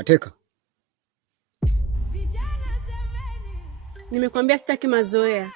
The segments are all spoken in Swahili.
Ateka. Nimekwambia sitaki mazoea.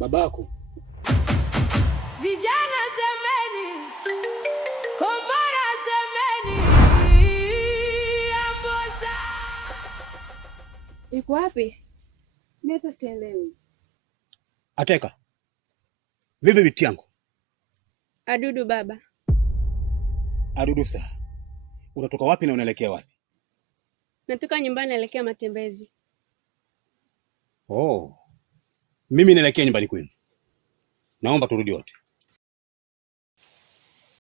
Babako. Vijana semeni, kombora semeni, ambosa. Iko wapi? Mimi sielewi. Ateka. Vipi binti yangu? Adudu baba. Adudu unatoka wapi na unaelekea wapi? Natoka nyumbani naelekea matembezi. Oh. Mimi naelekea nyumbani kwenu. Naomba turudi wote.